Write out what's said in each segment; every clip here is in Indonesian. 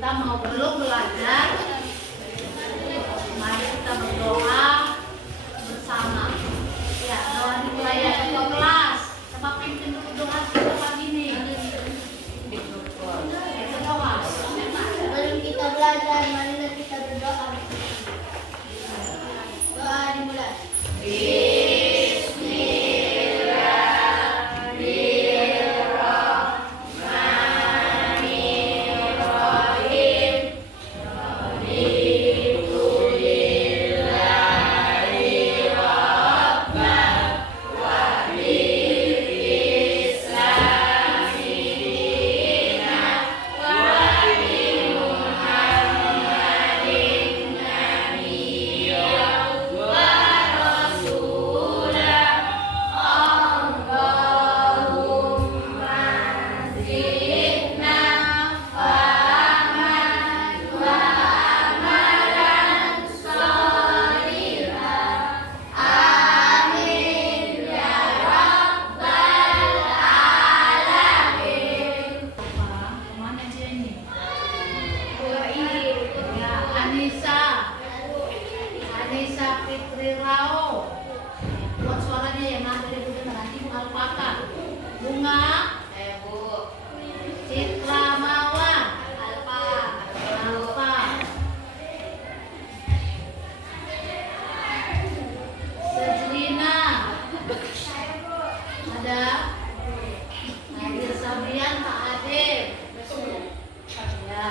kita mau belum belajar, mari kita berdoa bersama. Ya, doa dimulai ya ketua kelas. Coba pimpin dulu doa kita pagi ini. Kita doa. Sebelum kita belajar, marilah kita berdoa. Doa dimulai. Anissa Fitri Rao, buat suaranya yang ada di buku nanti Bu Alpaka. Bunga, Citra Mawar, Alpa, Sejlina, ada Nadir Sabrian, Pak Adib, ya,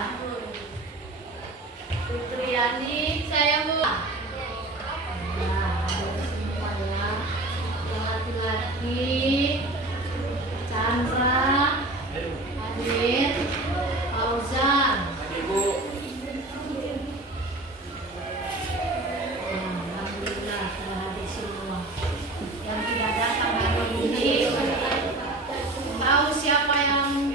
Fitriani, saya Bu. Laki-laki Chandra, Adit, Fauzan. Alhamdulillah telah hadir semua. Yang tidak datang hari ini, tahu siapa yang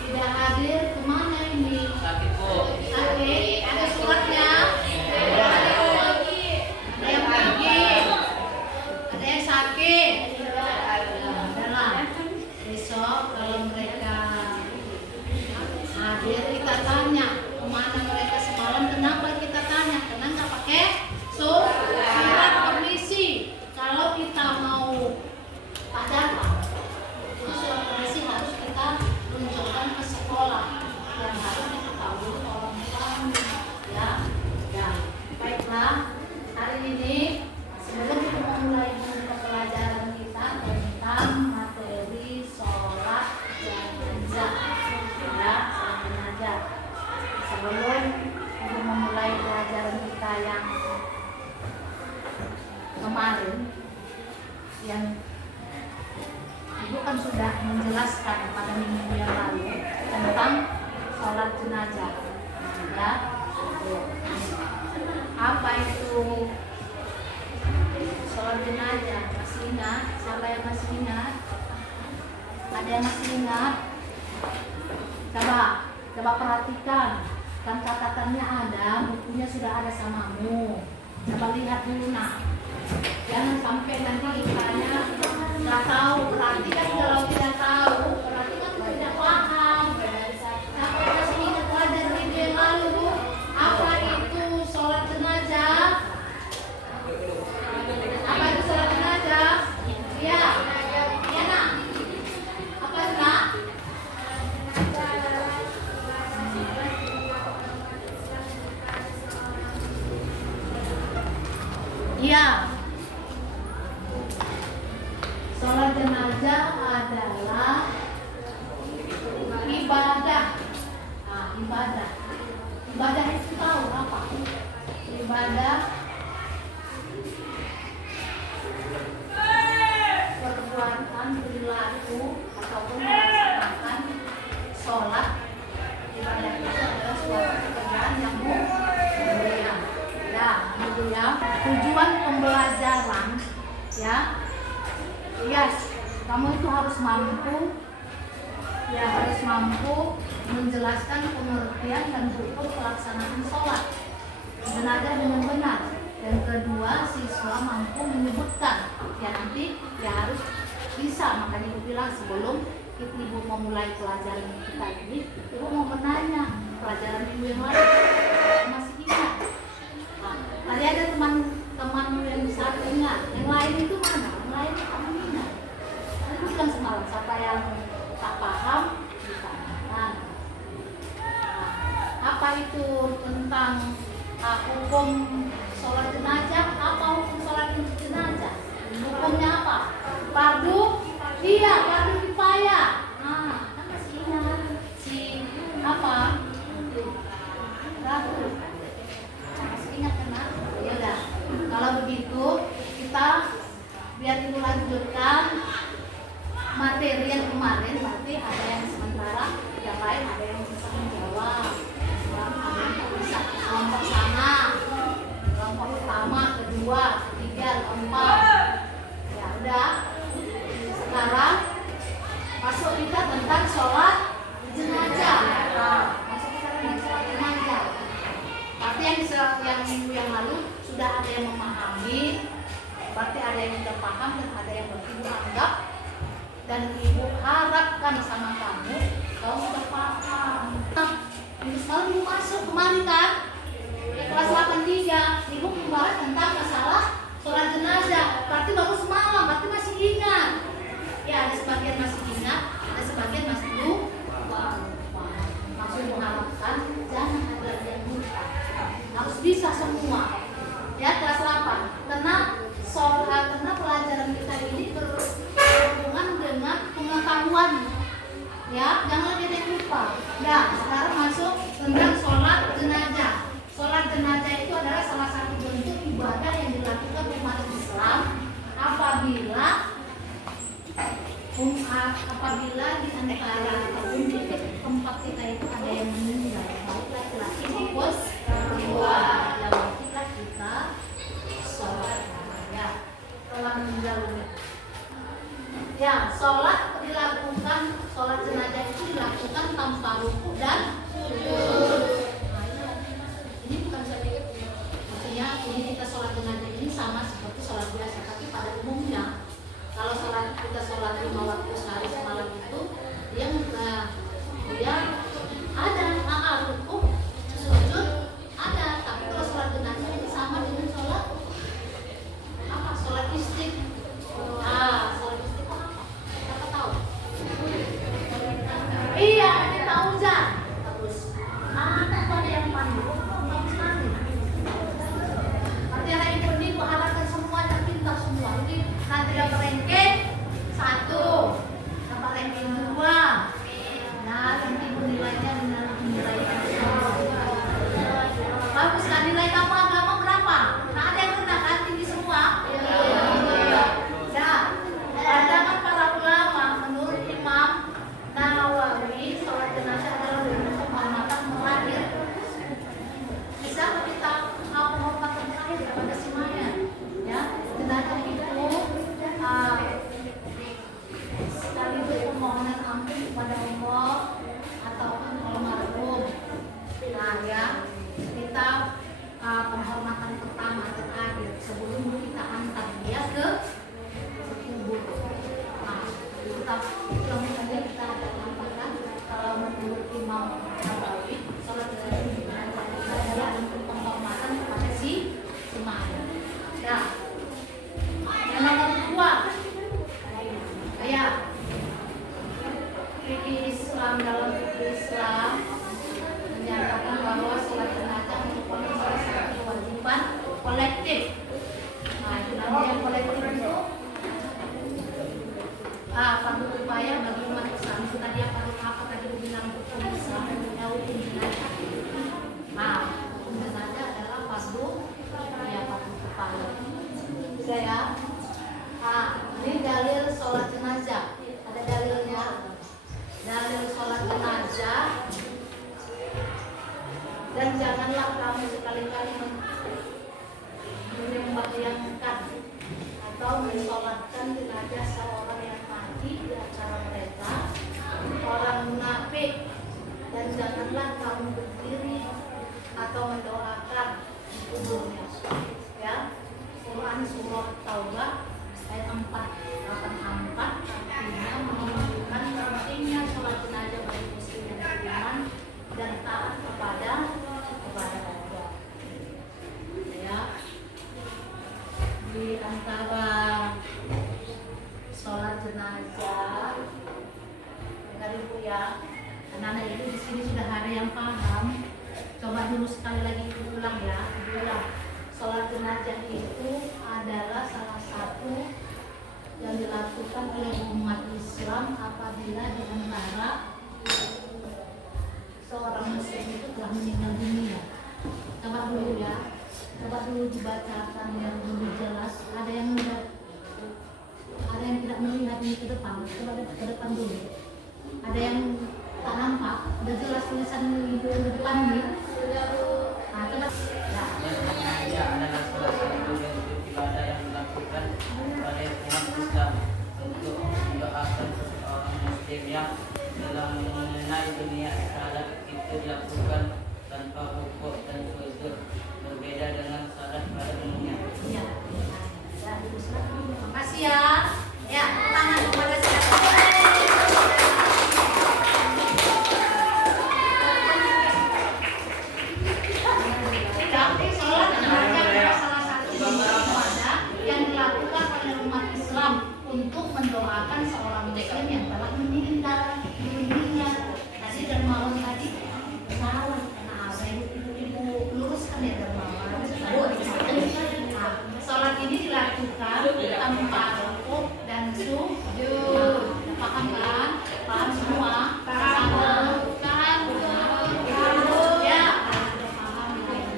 tidak hadir? Kemana ini? Sakit. Ada suratnya? Sakit. Adalah besok kalau mereka hadir kita tanya kemana mereka semalam. Kenapa kita tanya? Karena nggak pakai surat permisi. Kalau kita mau datang, surat permisi harus kita tunjukkan ke sekolah yang harus diketahui orang tua. Ya, baiklah. Hari ini sebelum kita memulai pelajaran kita tentang materi sholat jenazah, ya, sholat jenazah. Sebelum memulai pelajaran kita yang kemarin, yang Ibu kan sudah menjelaskan pada minggu yang lalu tentang sholat jenazah, ya. Apa itu sholat jenazah? Masih ingat? Siapa yang masih ingat? Ada yang masih ingat? Coba perhatikan. Kan catatannya ada, bukunya sudah ada samamu. Coba lihat dulu nak. Jangan sampai nanti ditanya nggak tahu. Perhatikan kalau tidak tahu, berarti kan tidak paham. Sampai masih ingat pelajaran minggu yang lalu, apa itu sholat jenazah? Apa itu sholat jenazah? Ya, ya nak. Apa itu nak? Iya. Sholat jenazah adalah ibadah. Nah, ibadah. Ibadah itu tahu apa? Ibadah perbuatan perilaku ataupun melaksanakan sholat. Ibadah itu adalah suatu pekerjaan yang mulia. Ya, mulia. Tujuan pembelajaran, ya, yes, kamu itu harus mampu menjelaskan pengertian dan hukum pelaksanaan sholat jenazah dengan benar. Dan kedua, siswa mampu menyebutkan, ya nanti ya harus bisa. Makanya aku bilang sebelum Ibu mau mulai pelajaran kita ini, Ibu mau menanya pelajaran minggu yang lalu masih ingat? Nah, tadi ada teman-temanmu yang satu ingat, yang lain itu mana? Yang lain itu kamu ingat? Tadi bilang semalam, siapa yang tak paham ditanyakan. Nah, apa itu tentang hukum sholat jenazah? Apa hukum sholat jenazah? Hukumnya apa? Fardu? Iya, fardu kifayah. Nah, kan masih ingat si apa? Ratu. Masih ingat kan? Ya udah. Kalau begitu kita biar Ibu lanjutkan materi yang kemarin. Berarti ada yang sementara, yang lain ada yang bisa menjawab. Ada yang tak bisa. Kelompok sana, kelompok pertama, kedua, ketiga, keempat. Ya udah. Sekarang masuk kita tentang sholat jenazah. Nah, masuk kita tentang sholat jenazah. Tapi yang minggu yang lalu sudah ada yang memahami. Berarti ada yang sudah paham dan ada yang Ibu anggap dan Ibu harapkan sama kamu sudah paham. Nah, Ibu sekarang Ibu masuk kemarin kan? Kelas 83 Ibu membahas tentang masalah sholat jenazah. Berarti baru semalam, berarti masih ingat. Ya, ada sebagian masih ingat, ada sebagian masih lupa. Maksud mengharapkan jangan ada yang lupa. Harus bisa semua. Ya, kelas 8. Karena pelajaran kita ini berhubungan dengan pengetahuan. Ya, jangan ada yang lupa. Nah, sekarang masuk tentang sholat jenazah. Sholat jenazah itu adalah salah satu bentuk ibadah yang dilakukan umat Islam apabila di antara di tempat kita itu ada yang meninggal, baik laki-laki maupun perempuan. Yang wajiblah kita sholat. Ya, sholat meninggal. Ya, sholat dilakukan, sholat jenazah itu dilakukan tanpa ruku dan sujud. Ini bukan saja, maksudnya ini kita sholat jenazah ini sama seperti sholat biasa, tapi pada umumnya kalau kita sholat 5 waktu sehari semalam itu dia ada ruku, sujud ada, tapi kalau sholat jenazah ini sama dengan sholat apa? Sholat istiqomah. Sholat istiqomah apa? Siapa tahu? Iya, ini tahu Zan. Terus ada yang pandu. Bagus sekali. Nanti ada yang Ibu harapkan semuanya pintar semua. Jadi nanti dapat ranking 1, dapat ranking 2. Nah, nanti nilainya bagus kan? Nilai kamu agama berapa? Nah, ada yang rendah kan? Tinggi semua? Nah, pandangan para ulama menurut Imam Nawawi, sholat jenazah adalah bentuk penghormatan terakhir. Bisa kita penghormatan terakhir kepada si mayat. Ya, jenazah itu sekaligus permohonan ampun kepada Allah ataupun almarhum. Nah, ya, kita penghormatan pertama terakhir sebelum kita antar dia ke kubur. Nah, kita katakan kalau menurut Imam Nawawi, sholat jenazah adalah bentuk penghormatan kepada si mayat. Nah, yang nomor 2, kayak fikih Islam, dalam fikih Islam menyatakan bahwa sholat jenazah merupakan salah satu kewajiban kolektif. Nah, itu namanya yang kolektif itu fardu kifayah bagi umat Islam. Itu tadi apa tadi bilang hukum Islam dan hukum jenazah. Nah, hukum jenazah adalah fardu kifayah. Bisa ya? Ini dalil sholat jenazah. Ada dalilnya. Dalil sholat jenazah. Dan janganlah kamu sekali-kali membayangkan atau mensolatkan jenazah seorang yang mati di antara mereka, orang munafik. Dan janganlah kamu berdiri atau mendoakan di kuburnya. Ya, Quran surah Taubah ayat 484 artinya menunjukkan penting dan taat kepada Allah. Ya, di antara sholat jenazah, dengar ibu ya, anak-anak ibu di sini sudah ada yang paham. Coba dulu sekali lagi ibu ulang ya, ibu ulang. Sholat jenazah itu adalah salah satu yang dilakukan oleh umat Islam apabila di antara seorang muslim itu telah meninggal dunia. Coba dulu ya, coba dulu dibacakan yang lebih jelas. Ada yang tidak melihat ini ke depan, coba ke depan dulu. Ada yang tak nampak, udah jelas tulisan di depan ini. Nah, coba Ya, adalah salah satu bentuk ibadah yang dilakukan oleh umat Islam untuk mendoakan seseorang muslim yang dalam mengenai dunia akhirat itu dilakukan tanpa hukuk dan uzur, berbeda dengan salat pada umumnya. ya. Ya, ibu silakan. Terima kasih ya. Ya, tangan kepada siapa? Jadi sholat jenazah adalah salah satu ibadah yang dilakukan oleh umat Islam untuk mendoakan seorang muslim yang telah meninggal dunia. Tadi dermawan tadi salah karena apa ibu luruskan ya dermawan. Nah, sholat ini dilakukan tanpa rukuk dan sujud. Paham kan? Paham semua? Paham. Ya, paham ya.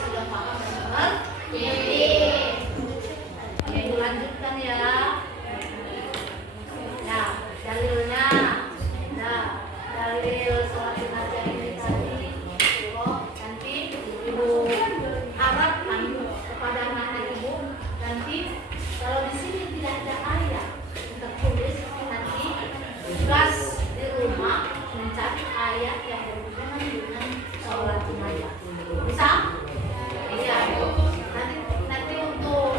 Sudah paham dan ya, lanjutkan ya. Ya, dalilnya. Nah, dalil sholat jenazah ini tadi, nanti ibu harapkan kepada anak ibu nanti kalau di sini tidak ada ayat tertulis, nanti tugas di rumah mencari ayat yang berhubungan dengan sholat jenazah. Bisa? Iya. Nanti untuk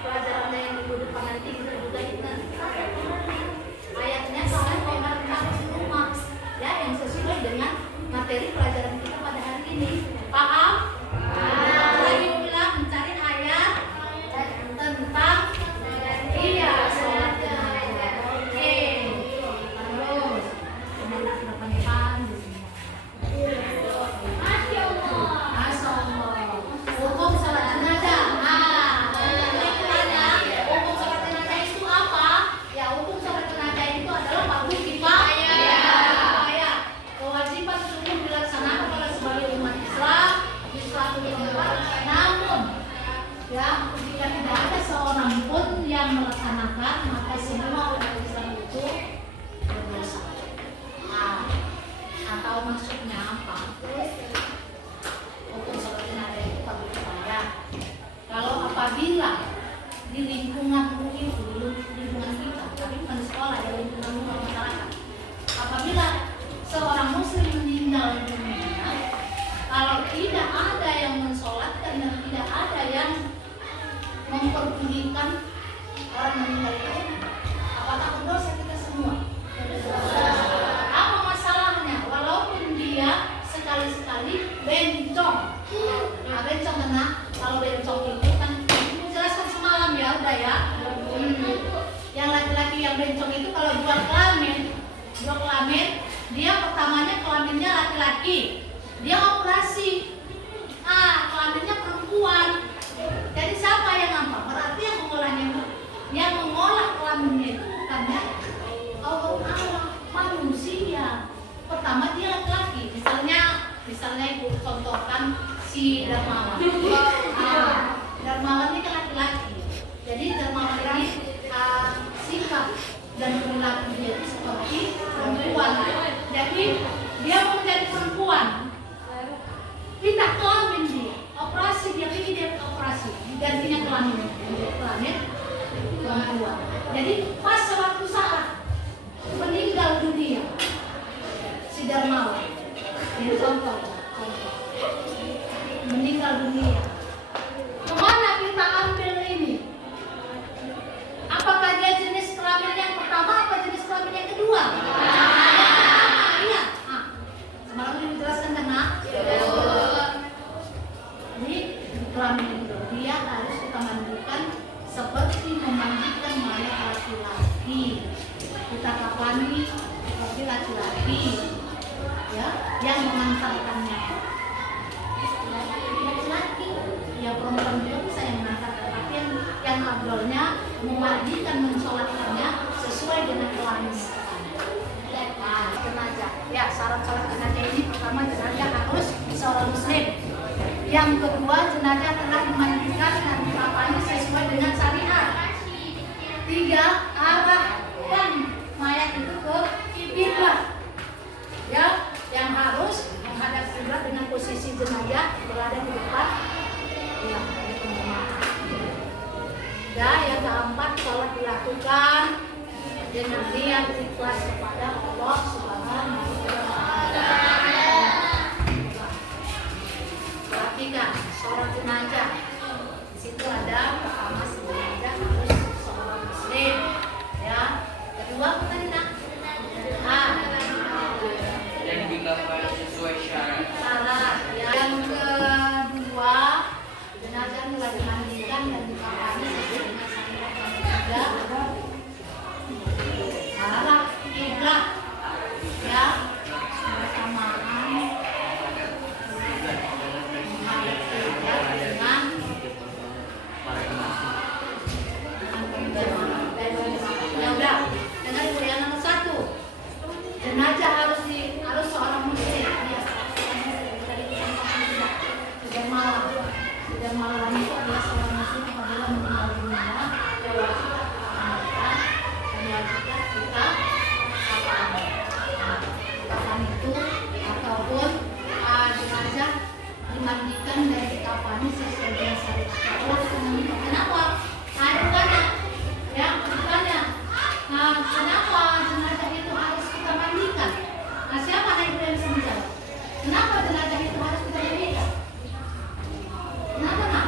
pelajaran yang minggu depan nanti kita juga ingat ayatnya kalian harus di rumah ya, yang sesuai dengan materi pelajaran kita pada hari ini. Paham? Lagi bilang mencari ayat tentang iya sholat jenazah. Oke. Terus semoga sudah pandai di sini. Masya Allah. Hukum sholat jenazah. Hukum sholat jenazah itu apa? Ya, hukum sholat jenazah itu adalah fardu kifayah. Kewajiban seluruh dilaksanakan oleh sebagai umat Islam di suatu tempat. Namun, ya, jika tidak ada seorang pun yang melaksanakan, maka semua umat Islam itu berdosa. Nah, atau maksudnya apa? Hukum sholat jenazah itu fardu kifayah. Kalau apabila di lingkungan itu, di lingkungan kita, tapi bukan di sekolah, ya lingkungan masyarakat. Apabila seorang muslim meninggal dunia, kalau tidak ada yang mensolatkan dan tidak ada yang memperdulikan orang meninggal itu, apakah berdosa kita semua? Apa masalahnya? Walaupun dia sekali-sekali bencong. Nah, bencong karena kalau bencong itu kan jelaskan semalam ya, udah ya. Yang laki-laki yang bencong itu kalau jual kelamin, dia pertamanya kelaminnya laki-laki, dia operasi. Kelaminnya perempuan. Jadi siapa yang nampak? Berarti yang mengolah kelaminnya itu bukannya Allah, manusia. Pertama dia laki-laki. Misalnya ibu contohkan si Darmawan. Darmawan ini kan laki-laki. Jadi Darmawan ini sikap dan perilaku dia itu seperti perempuan. Jadi dia mau menjadi perempuan, pindah kelamin dia, operasi dia pikir dia operasi, digantinya kelamin perempuan. Jadi pas suatu saat meninggal dunia si Darmawan, ini contoh meninggal dunia. Kemana kita ambil ini? Apakah dia jenis kelamin yang pertama, apa jenis kelamin yang kedua? Iya. laki-laki ya yang mengantarkannya. Laki-laki ya perempuan juga bisa yang mengantarkan, tapi yang ngobrolnya mewajiban mensolatkannya sesuai dengan kelaminnya. Nah, jenazah. Ya, syarat sholat jenazah ini pertama jenazah harus seorang muslim. Yang kedua, jenazah telah dimandikan dan dikafani sesuai dengan syariat. 3, arahkan mayat itu ke kiblat. Ya, yang harus menghadap kiblat dengan posisi jenazah berada di depan. Ya, dan yang keempat, sholat dilakukan dengan niat ikhlas kepada Allah Subhanahu wa Ta'ala. Perhatikan sholat jenazah. Di situ ada pertama jenazah harus seorang muslim, ya. Kedua tadi nak Dan dikafani sesuai syarat. syarat. Yang kedua jenazah telah dimandikan dan dikafani sesuai dengan syariat. Yang ketiga arah kiblat, ya, bersamaan menghadap kiblat dengan ya udah. Dengan yang nomor 1, jenazah harus seorang muslim. Ya, sudah malam itu adalah seorang muslim apabila meninggal dunia, ya wajib amalkan dan wajibkan kita kapan itu ataupun jenazah dimandikan dan dikafani sesuai dengan syariat Allah. Kenapa? Bukannya, ya bukannya. Kenapa jenazah itu harus kita mandikan? Siapa yang bisa menjawab? Kenapa jenazah itu harus kita mandikan? Kenapa nak?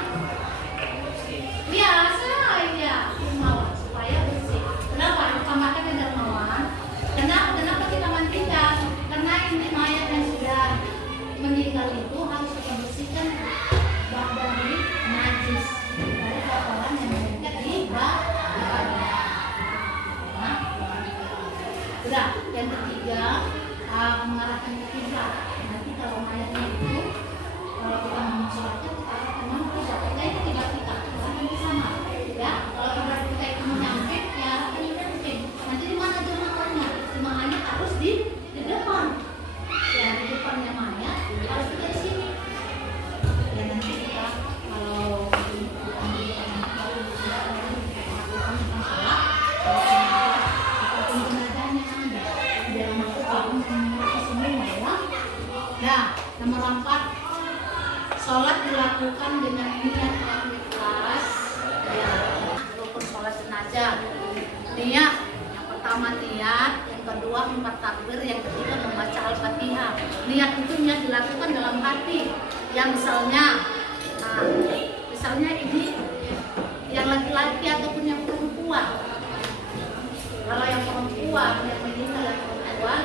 Biasa aja dermawan supaya bersih. Kenapa? Ditambahkan dengan dermawan. Kenapa kita mandikan? Karena ini mayat yang sudah meninggal itu harus kita bersihkan dari najis, dari kotoran yang mengikat di badannya. Nah, udah. Yang ketiga, mengarahkan ke kiblat. Nanti kalau mayatnya itu kalau kita mau sholatnya kita arahkan mana kiblat. Kita itu kiblat kita nanti sama, ya. Kalau kiblat kita itu menyampe, ya arahkan ke nanti di mana jemaahnya? Jemaahnya harus di depan. Ya, di depannya mayat harus kita di sini. Ya nanti kita kalau nah, nomor 4, sholat dilakukan dengan niat yang ikhlas. Ya, rukun sholat jenazah. Niat, yang pertama niat, yang kedua 4 takbir, yang ketiga membaca Al-Fatihah. Niat itu niat dilakukan dalam hati. Yang misalnya ini yang laki-laki ataupun yang perempuan. Kalau yang perempuan yang meninggal yang perempuan,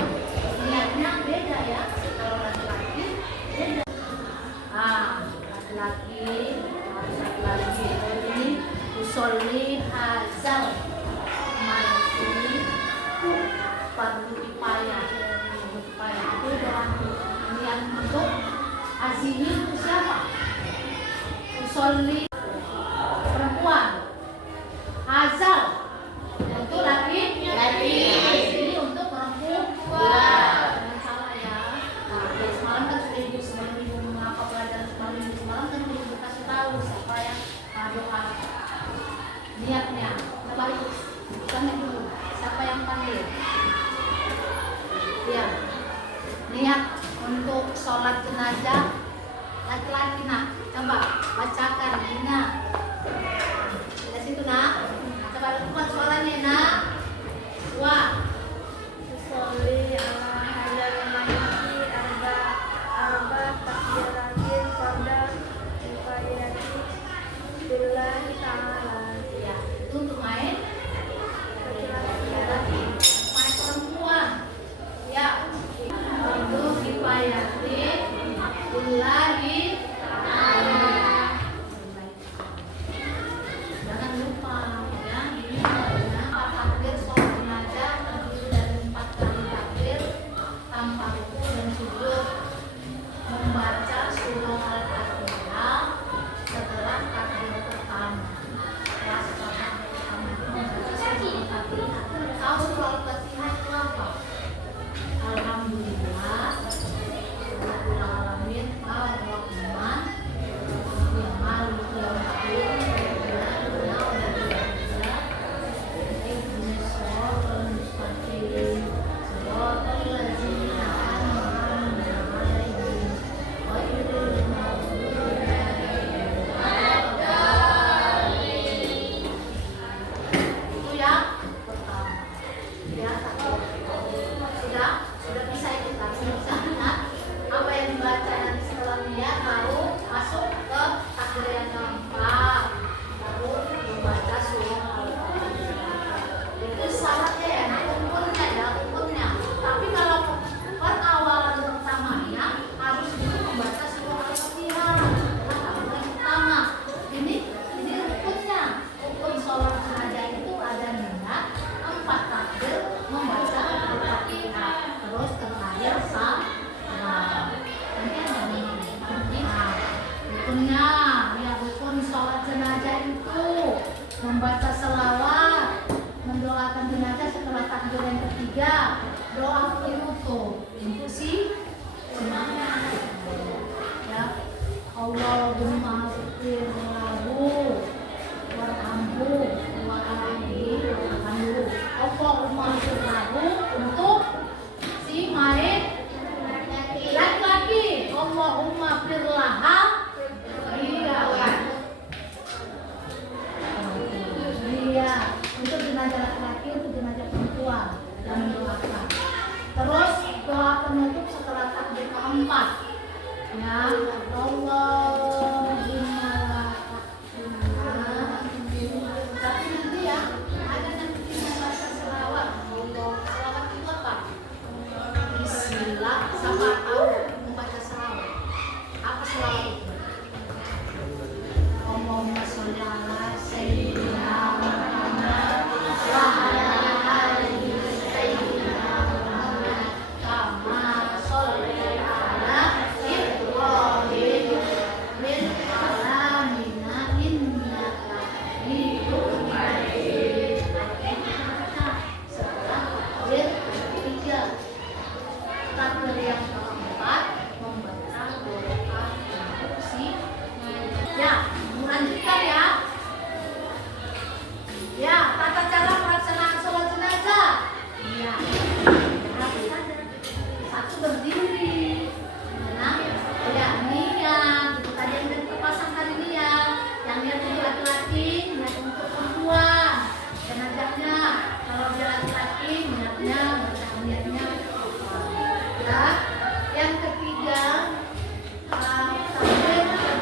niatnya beda ya. Kalau laki-laki beda. Laki-laki ini usolli hazal mati fardu kifayah. Itu dalam niat untuk azimi itu siapa? Usolli perempuan, hazal untuk laki. Ini untuk perempuan. Jangan salah ya. Nah, semalam kan sudah ibu mengapa pelajaran semalam kan ibu kasih tahu siapa yang doa niatnya. Balik tanya dulu siapa yang panggil. Ya, niat untuk sholat jenazah laki-laki nak. Coba bacakan Dina. Di situ nak. Coba lakukan suaranya nak. Wah. Sholli ala hadzal mayyiti arba takbiratin farda kifayati billahi ta'ala. Ya, itu untuk main laki-laki. Main perempuan. Ya. Untuk kifayati billahi ta'ala. Jangan lupa ya, ini takbir sholat jenazah tanpa ruku dan sujud, membaca surah Al-Fatihah setelah takbir pertama. Setelah takbir pertama itu membaca surah Al-Fatihah. Tahu surah Al-Fatihah itu apa? Alhamdulillah, Rabbil alamin, ar-Rahman, ya Malik yaumiddin, membaca selawat, mendoakan jenazah setelah takbir yang ketiga, doa penutup itu sih semangat ya. Allahumma ighfir lahu warhamhu wa alihi warhamhu. Allahumma ighfir lahu untuk si mayit laki-laki. Allahumma ighfir laha iya, untuk jenazah laki-laki, untuk jenazah perempuan yang mendoakan. Terus doa penutup setelah takbir keempat. Ya, Allahumma tapi nanti ya ada yang membaca selawat. Selawat itu apa? Bismillah. Siapa tahu membaca selawat? Apa selawat itu? Allahumma sholli ala sayyidina Muhammad wa ala ali sayyidina Muhammad kama sholli ala Ibrahim min alamina innaka hamidum majid. Setelah takbir ketiga, takbir yang keempat membaca doa introduksi. Ya, lanjutkan ya. Ya, tata cara pelaksanaan sholat jenazah. Ya, satu berdiri. Nah, ya niat. Itu tadi yang udah terpasang tadi niat. Yang niat untuk laki-laki, niat untuk perempuan. Jenazahnya, kalau dia laki-laki, niatnya baca niatnya. Ya, yang ketiga.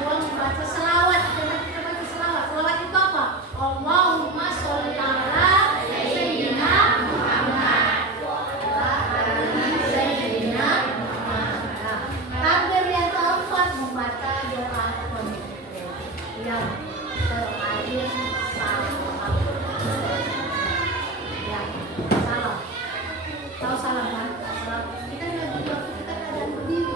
Membaca selawat. Kita baca selawat. Selawat itu apa? Allahumma sholli ala sayyidina Muhammad wa ala sayyidina Muhammad. Takbir yang keempat membaca doa penutup yang terakhir salam. Ya, salam. Tahu salam kan? Salam. Kita juga kita kadang berdiri.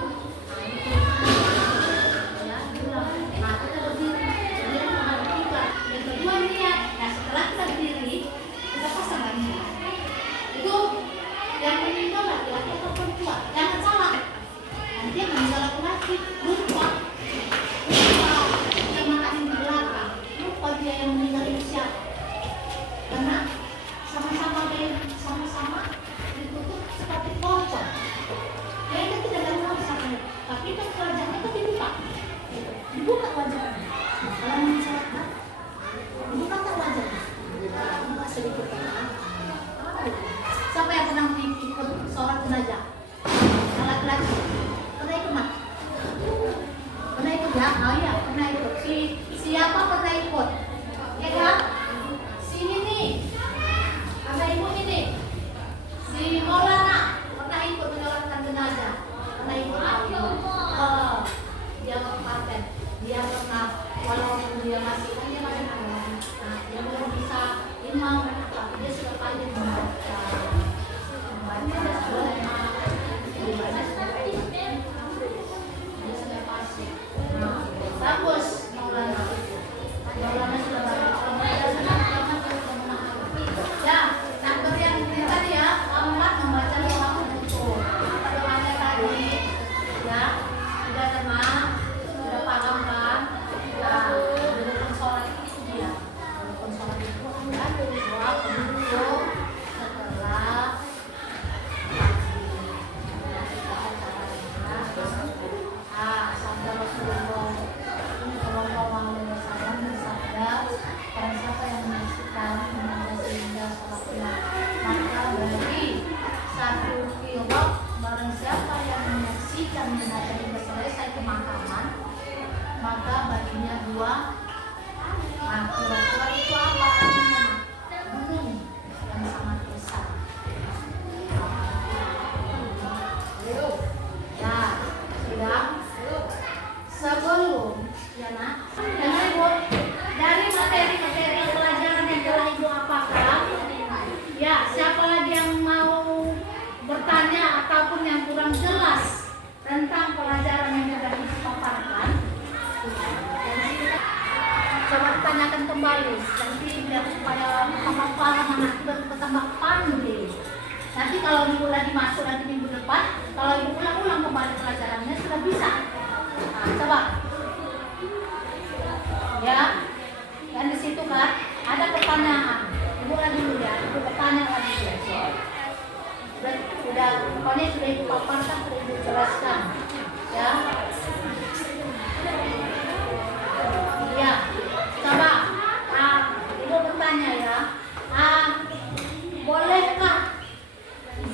Nah, kita berdiri, kemudian menghadap kiblat. Yang kedua niat. Nah, setelah kita berdiri, kita pasang niat. Itu yang meninggal laki-laki atau perempuan. Jangan salah. Nanti yang meninggal laki-laki lupa yang di belakang. Lupa dia yang meninggal itu siapa. Karena sama-sama ditutup seperti pocong. Ya itu tidak ada urusan. Tapi kan wajahnya itu dibuka wajahnya. Kalau mencatat dibuka tak wajahnya. Buka sedikit kan. Siapa yang pernah ikut sholat jenazah? Laki-laki. Pernah ikut mak? Pernah ikut ya? Oh iya, pernah ikut. Siapa pernah ikut? Ya kan? Sini nih. Ada ibu ini. Si Maulana pernah ikut menyolatkan jenazah. Pernah ikut. Dia paten. Dia pernah, walaupun dia masih dia belum bisa imam, tapi dia sudah pandai membaca dan jenazah sudah selesai pemakaman, maka baginya 2. Nah, kira-kira itu apa artinya? Gunung yang sangat besar. Ya, sudah. Sebelum, ya nak, dengar ibu, dari materi-materi pelajaran yang telah ibu apakan, ya siapa lagi yang mau bertanya ataupun yang kurang jelas tentang pelajaran yang sudah ibu paparkan, coba tanyakan kembali, nanti biar supaya tambah paham anak bertambah pandai. Nanti kalau ibu lagi masuk lagi minggu depan, kalau ibu ulang-ulang kembali pelajarannya sudah bisa. Nah, coba. Ya, dan di situ kan ada pertanyaan. Ibu lagi dulu ya, ibu bertanya lagi ya. Udah, pokoknya sudah ibu paparkan, sudah ibu jelaskan. Ya. Ya, coba. Ibu bertanya ya. Bolehkah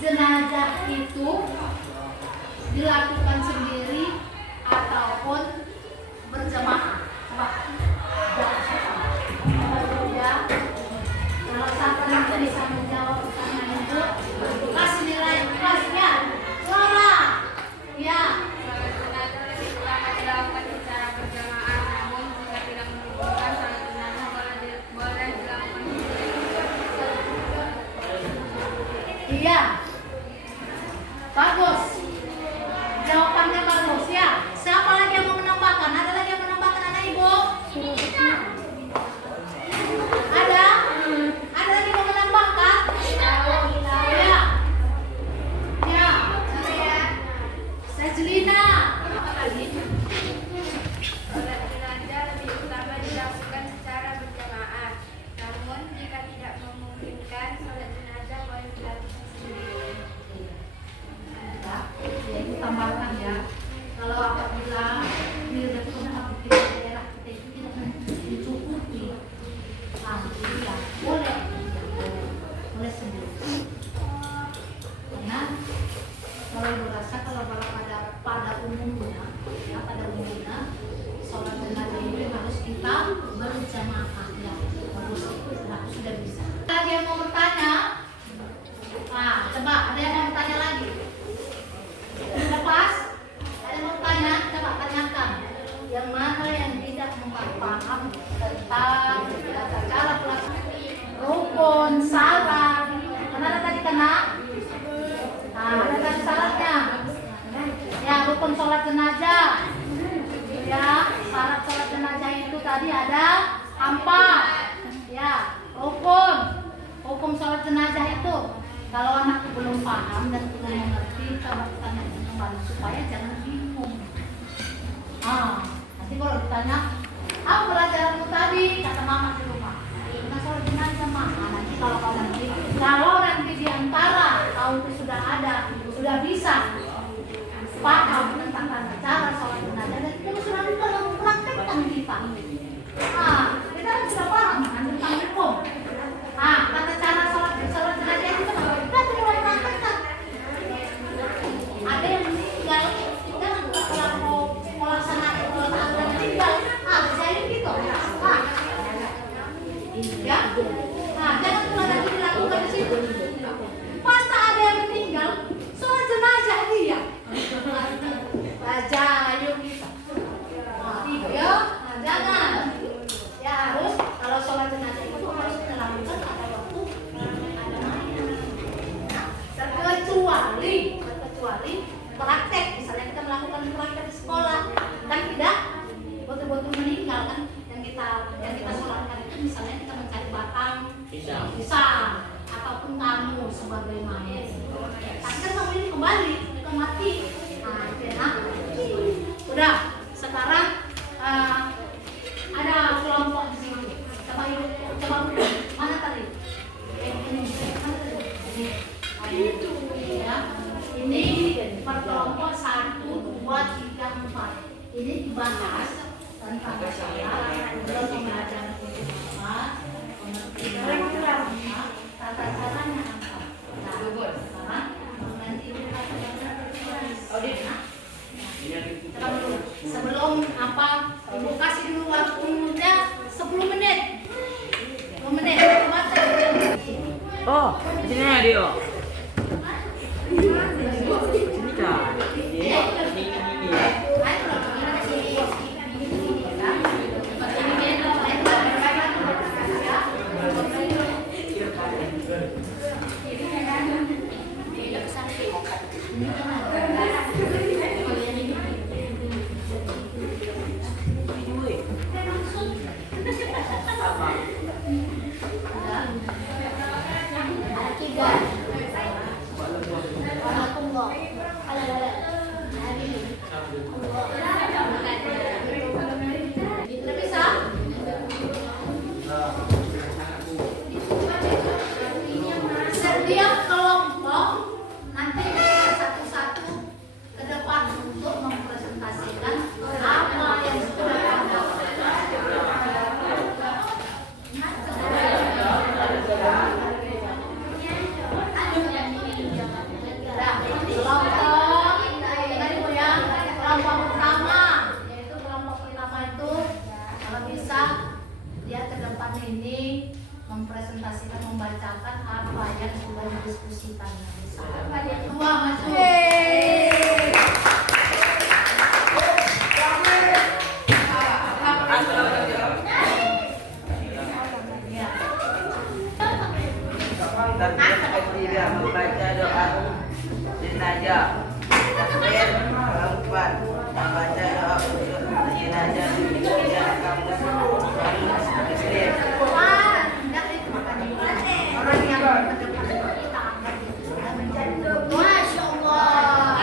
jenazah itu dilakukan sendiri ataupun berjamaah? Coba. Ya. Kalau siapa nanti bisa menjawab pertanyaan itu, kasih nilai kelasnya. Suara. Ya. Iya. Bagus. Jawabannya bagus ya. Siapa lagi yang mau menambahkan? Ada lagi yang menambahkan anak ibu? Ada? Ada lagi yang mau menambahkan? Ya. Ya. Sajlina. Sholat jenazah lebih utama dilakukan secara berjamaah. Namun jika tidak memungkinkan, sholat jenazah boleh dilakukan sendiri. Ya, itu tambahkan ya. Kalau apabila di daerah kita itu tidak mencukupi, ya boleh sendiri. Karena kalau ibu rasa kalau pada umumnya, ya pada umumnya sholat jenazah itu harus kita berjamaah ya. Harus itu sudah bisa. Ada yang mau bertanya? Coba ada yang mau bertanya lagi? Sudah pas? Ada yang mau tanya? Coba tanyakan. Yang mana yang tidak paham tentang cara pelaksanaan rukun, syarat. Mana ada tadi kena? Ada tadi syaratnya. Ya, rukun sholat jenazah. Ya, syarat sholat jenazah itu tadi ada 4. Ya, rukun. Hukum sholat jenazah itu. Kalau anak belum paham dan belum mengerti, coba tanyakan kembali supaya jangan bingung. Nanti kalau ditanya, apa pelajaranmu tadi? Kata mama di rumah. Kita sholat jenazah mah. Nanti kalau nanti di antara kau itu sudah ada, sudah bisa paham tentang cara sholat jenazah dan itu sudah mempraktekkan kita. Kita sudah paham tentang hukum. Kata cara sholat jenazah itu kan kita sudah praktekkan. Ada yang meninggal, jangan kalau mau melaksanakan sholat jenazah meninggal, saya gitu. Ya, jangan pula lagi dilakukan di situ. Pasti ada yang meninggal, sholat jenazah dia. Baca, ayo kita. Ya, jangan. Ya harus kalau sholat jenazah itu harus kita lakukan pada waktu ada main. Terkecuali praktek, misalnya kita melakukan praktek di sekolah, kan tidak betul-betul meninggal kan yang kita sholatkan itu misalnya kita mencari batang pisang ataupun kamu sebagai mayat. Tapi kan kamu ini kembali mati. Udah. Sekarang ada kelompok di sini. Coba mana tadi? Ini per kelompok 1, 2, 3, 4. Ini dibahas tentang pembelajaran tata caranya apa. Sekarang nanti sebelum apa ibu kasih dulu waktunya 10 menit 10 menit baca. Oh, di sini ya Dio. Sini kan. Ini. Setiap kelompok nanti satu-satu ke depan untuk mempresentasikan apa yang sudah ada. Kelompok pertama, yaitu kelompok pertama itu kalau bisa dia ke depan ini mempresentasikan, membacakan apa yang sudah didiskusikan. Semua maju. Tidak membaca doa jenazah. Takbir keempat membaca doa untuk jenazah dan kaum muslim. Orang yang ke depan kita angkat itu sudah menjadi Masya Allah.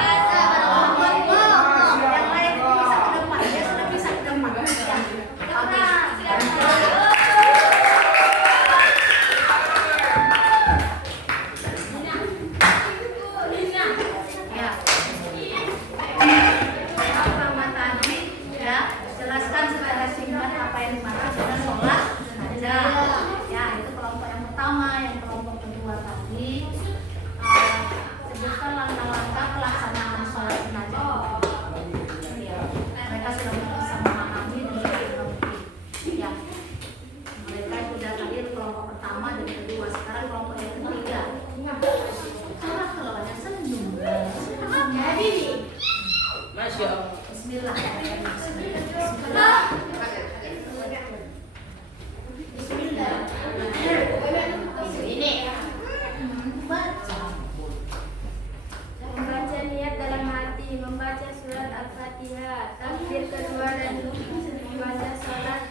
Yang lain itu bisa ke depan, dia sudah bisa ke depan. Ya. Pertama tadi ya jelaskan secara singkat apa yang dimaksud dengan sholat jenazah. Ya itu kelompok yang pertama. Yang kelompok kedua tadi sebutkan langkah-langkah pelaksanaan sholat jenazah. Ya, mereka sudah bisa memahami dan sudah mengerti. Ya, mereka sudah tadi kelompok pertama dan kedua. Sekarang kelompok yang ketiga. Cara kalau ada senyum. Masya Allah. Bismillah. Bismillah. Bismillah. Ini. Baca. Membaca niat dalam hati, membaca surat Al-Fatihah, takbir kedua dan membaca salat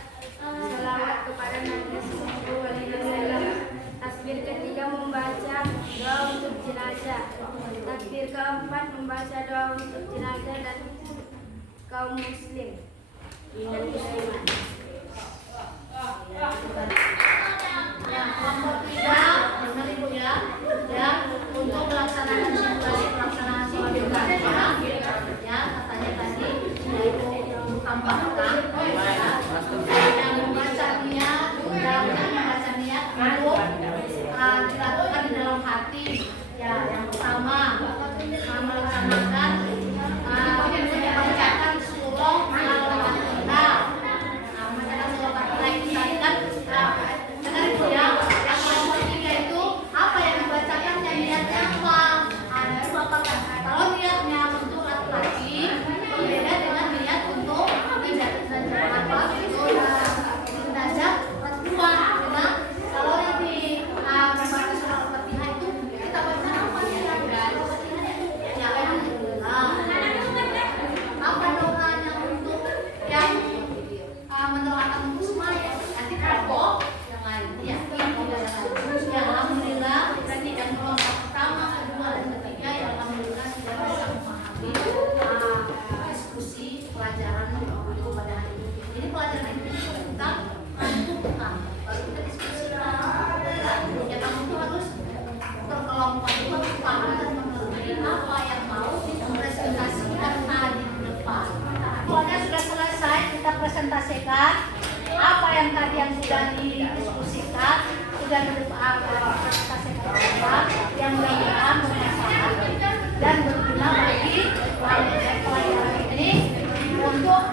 selawat kepada Nabi Sallallahu Alaihi Wasallam. Takbir ketiga membaca doa untuk jenazah. Takbir keempat membaca doa untuk jenazah dan kaum muslim. Yang kelompok tiga, benar ibu ya, yang untuk melaksanakan simulasi pelaksanaan sholat jenazah, ya katanya tadi yaitu tambahkan, yang membaca niat, yang membaca niat untuk dilakukan di dalam hati, ya yang pertama melaksanakan membacakan surah Al-Fatihah. Membacakan surah Al-Fatihah itu tadi kan dengar ibu ya, yang kelompok tiga itu apa yang dibacakan dan niatnya apa? Itu apa kan? Kalau niatnya untuk laki-laki berbeda dengan niat untuk jenazah perempuan. Karena kalau yang di membaca surah Al-Fatihah itu kita baca apa sih? Ya alhamdulillah. Apa doanya untuk yang mendoakan untuk semuanya? Nanti kelompok yang lain. Ya, ya alhamdulillah. Berarti yang kelompok pertama, kedua dan ketiga ya alhamdulillah sudah bisa memahami diskusi pelajaran itu pada hari ini. Jadi pelajaran ini kita bukan baru kita diskusikan. Ya kamu tuh harus berkelompok juga paham dan mengerti apa yang mau dipresentasikan tadi di depan. Pokoknya sudah selesai kita presentasikan apa yang tadi yang sudah didiskusikan, sudah dipresentasikan apa yang mudah-mudahan bermanfaat dan berguna bagi pelajaran ini untuk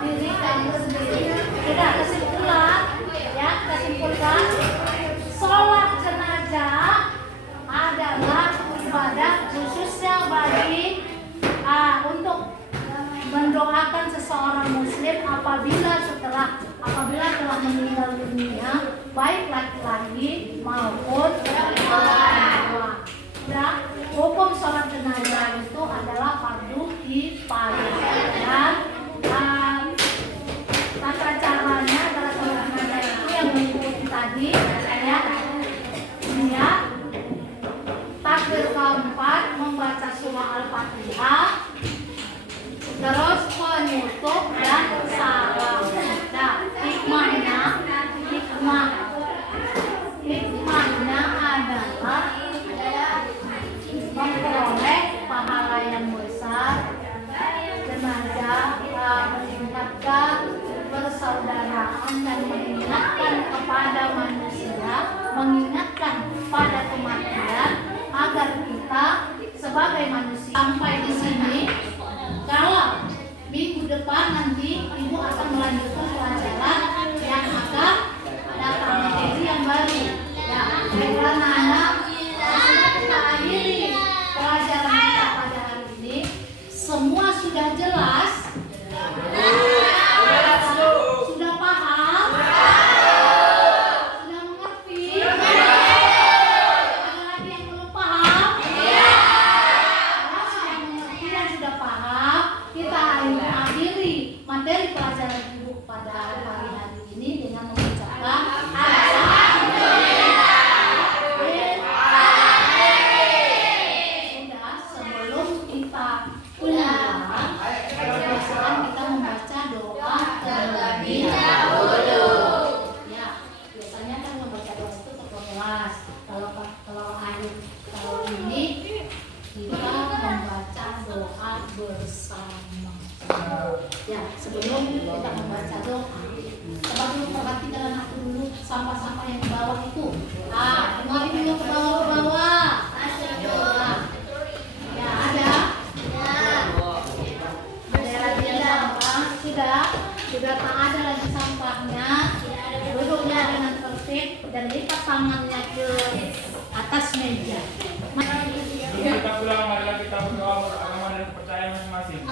mendoakan seseorang muslim apabila telah meninggal dunia, baik laki-laki maupun perempuan. Dan hukum sholat jenazah itu adalah fardu kifayah dan tata caranya adalah sholat jenazah itu yang mengikuti tadi ya. Takbir keempat membaca surah Al-Fatihah, terus penutup dan salam. Nah, hikmahnya adalah memperoleh pahala yang besar. Jenazah meningkatkan persaudaraan dan mengingatkan pada kematian agar kita sebagai manusia. Sampai di sini, kalau minggu depan nanti Ibu akan melanjutkan pelajaran yang akan datang materi yang baru. Ya, baiklah anak, sudah kita akhiri pelajaran kita pada hari ini. Semua sudah jelas? Sudah paham? Sudah mengerti? Ada lagi yang belum paham? Kalau sudah mengerti dan sudah paham, kita akhiri materi pelajaran Ibu pada hari ini dengan mengucapkan sudah. Sebelum kita pulang, kebiasaan kita membaca doa terlebih dahulu. Ya, biasanya kan membaca doa itu terkelas. Kalau ini kita membaca doa bersama. Ya, sebelum kita membaca doa, coba dulu perhatikan anak dulu sampah-sampah yang di bawah itu. Kemarin dulu ke bawah. Ya, ada. Sudah tak ada lagi sampahnya. Duduknya dengan tertib dan lipat tangannya ke atas meja. Kita pulang, marilah kita berdoa beragama dan kepercayaan masing-masing.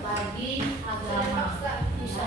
Bagi agama bisa